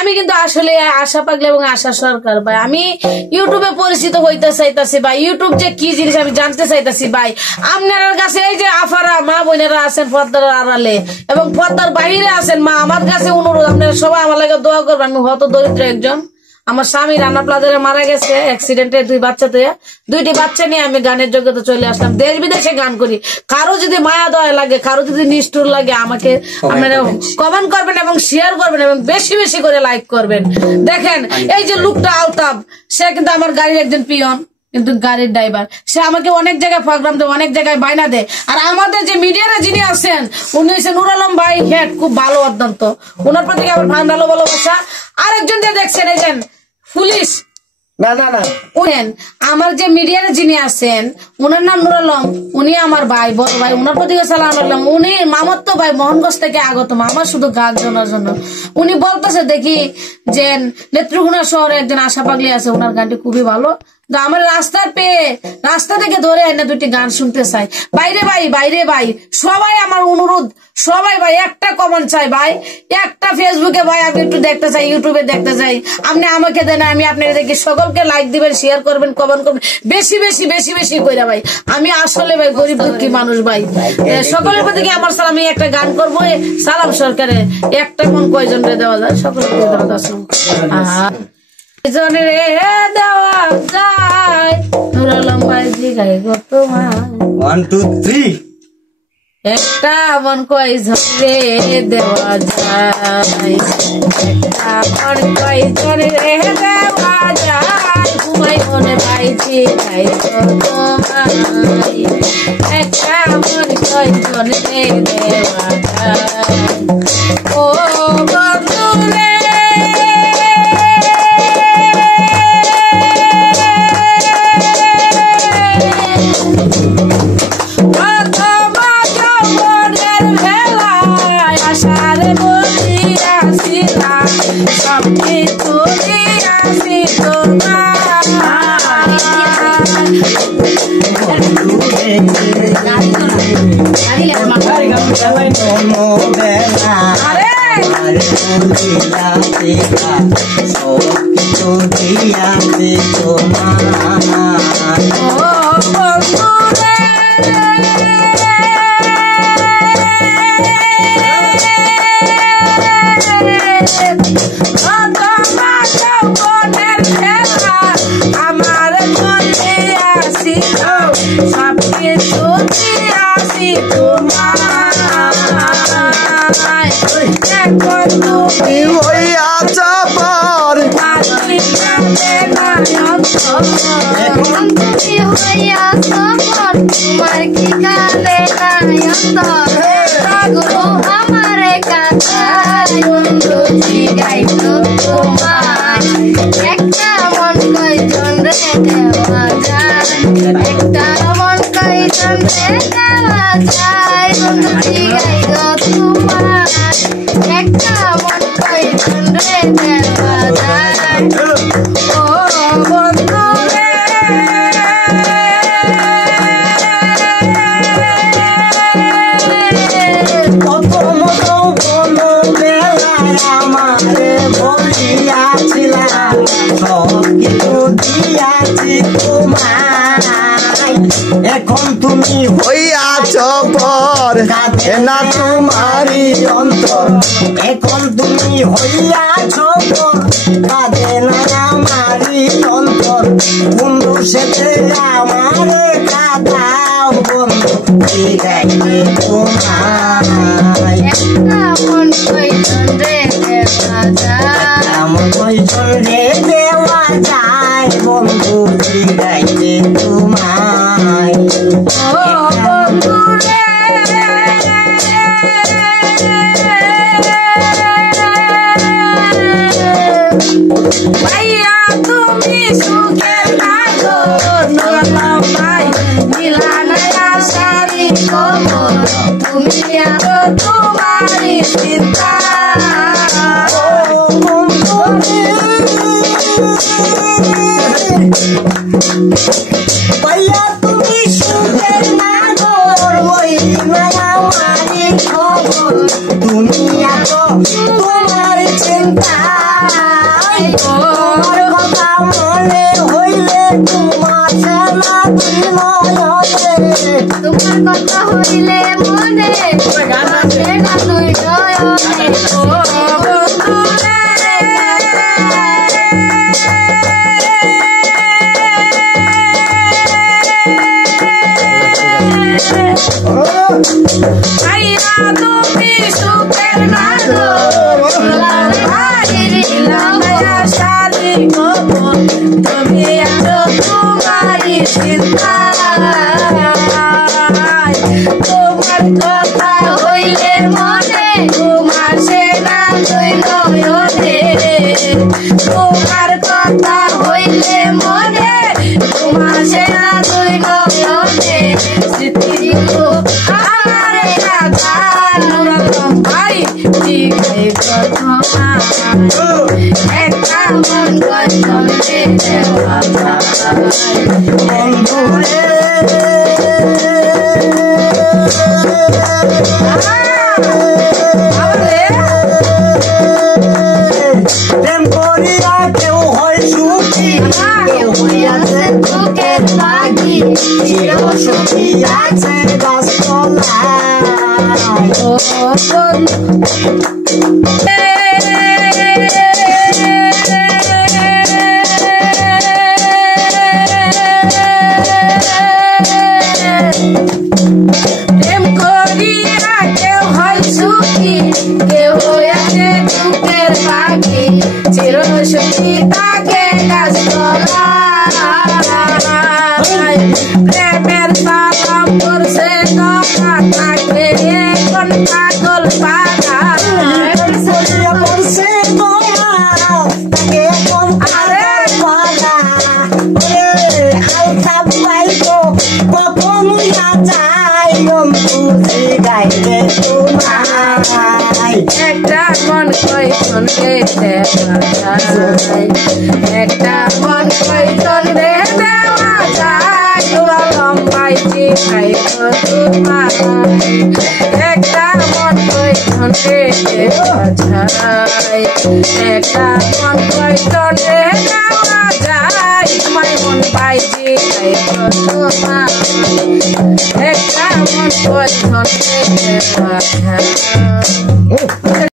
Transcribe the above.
আমি কিন্তু আসলে আশা পাগলা এবং আশা সরকার ভাই, আমি ইউটিউবে পরিচিত হইতে চাইতাছি ভাই, ইউটিউব যে কি জিনিস আমি জানতে চাইতাছি ভাই। আপনার কাছে এই যে আফারা মা বোনেরা আছেন পর্দার আড়ালে এবং পর্দার বাইরে আছেন মা, আমার কাছে অনুরোধ আপনারা সবাই আমার লাগে দোয়া করবেন। আমি হত দরিদ্র একজন, আমার স্বামী রানা প্লাজারে মারা গেছে অ্যাক্সিডেন্টে, 2 বাচ্চা তো, 2টি বাচ্চা নিয়ে আমি গানের জগতে চলে আসলাম। দেশ বিদেশে গান করি। কারো যদি মায়া দয়া লাগে, কারো যদি নিষ্ঠুর লাগে, আমাকে আপনারা কমেন্ট করবেন এবং শেয়ার করবেন এবং বেশি বেশি করে লাইক করবেন। দেখেন এই যে লোকটা আলতাফ, সে কিন্তু আমার গাড়ির একজন পিয়ন, কিন্তু গাড়ির ড্রাইভার। সে আমাকে অনেক জায়গায় প্রোগ্রাম দেয়, অনেক জায়গায় বায়না দেয়। আর আমাদের যে মিডিয়ারে যিনি আছেন উনি হচ্ছে নুর আলম ভাই হেড, খুব ভালো অত্যন্ত, ওনার প্রতি আমার ভালো ভালোবাসা। আরেকজন যে দেখছেন এই যে পুলিশ, না না না উনেন আমার যে মিডিয়ারে যিনি আছেন উনার নাম নুর আলম, উনি আমার ভাই, বড় ভাই, উনার প্রতি সালাম আলাম। উনি মামাতো ভাই মোহনগঞ্জ থেকে আগত, আমার শুধু গান শোনার জন্য। উনি বলতেছে দেখি যে নেত্রকোনা শহরে একজন আশা পাগলি আছে, উনার গানটি খুবই ভালো। আমার রাস্তার পেয়ে রাস্তা থেকে ধরে এনে 2টি গান শুনতে চাই। বাইরে ভাই সবাই আমার অনুরোধ, সবাই ভাই একটা কমেন্ট চাই ভাই, একটা ফেসবুকে ভাই আমি একটু দেখতে চাই, ইউটিউবে দেখতে চাই। আপনি আমাকে দেন, আমি আপনাদের দেখি, সকলকে লাইক দিবেন, শেয়ার করবেন, কমেন্ট করবেন, বেশি বেশি বেশি বেশি কইরা ভাই। আমি আসলে ভাই গরিব দুঃখী মানুষ ভাই, সকলের প্রতি আমার সালাম। আমি একটা গান করবো সালাম সরকারে, একটা মন কয়জন রে দেওয়া যায়, সকলকে দেওয়া যায় জনে দেওয়া যায়। নুর আলম ভাই জিগাই গো তোমায় 1 2 3 একটা মন কয়জন রে দেওয়া যায়, একটা মন কয়জন রে দেওয়া যায়, ঘুমাই মনে ভাই জিগাই গো তোমায়, একটা মন কয়জন রে দেওয়া যায়। ও বন্ধু রে তোমার কি কালে আমারে কাছে বন্ধু জিগাই তো তোমার, একটা মন কয়জন রে দেওয়া যায়, একটা মন কয়জন রে দেওয়া যায়, বন্ধু জিগাই তো তোমার, একটা মন কয়জন রে দেওয়া যায়। ও বন্ধু রে এখন তুমি হইয়াছ পর না তোমারি অন্তর, এখন তুমি হইয়াছ পর কাঁদে না আমারি অন্তর, বন্ধু সেতে আমারে কাঁদাও বন্ধু জিগাইতে তোমায়, একটা মন কয়জন রে দেওয়া যায়, এমন কয়জন রে দেওয়া যায় বন্ধু জিগাইতে তোমায়। ও বন্ধু রে ভাইয়া তুমি সুখে থাকো, নুর আলম ভাই মিলানায়া সারি খবর, তুমি আরো তোমারি চিন্তা। ভাইয়া তুমি সুখের নাগর, ওই আমারি খবর, তুমি আরো তোমার চিন্তা। তোমার কথা মনে হইলে তোমার সেনা তুই নয়নে তোমার কথা হইলে মনে আসে না তুই নয়নে তুমি সুখের মাগো তুমি আরো কুমারী সীতা তোমার কথা হইলে মনে তোমার সেনা দুই নয়নে তোমার কথা হইলে মনে তোমার সেনা দুই নয়নে স্মৃতি আমার রাজা নুরালম ভাই ঠিক কথা একটা মন গঠন দেওয়া বন্ধুরে প্রেম করিয়া কেউ হয় সুখী কেউ হইয়াছে বুকের লাগি চির সুখী আছে গাছতলায় প্রেম করিয়া কেউ হয় সুখী কেউ আছে দুঃখের পাখি চির সুখী তাকে গাছতলায় প্রেমের সালাম করছে কথা থাকে এখন পাগল পাগা করিয়া পড়ছে দয়া তাকে কোন আরে পালা ওরে আলতা পাইবো কখন না চাই বুঝি গাইলে তোমায় একটা মন কই শুনতে একটা মন কই শুনতে দেওয়া যায় লম্বাই চিকাই তোমার একটা মন কই শুনতে দেওয়া যায় একটা মন কই শুনতে দেওয়া যায় তোমার মন পাই চিকাই তোমার একটা মন কই শুনতে দেওয়া যায়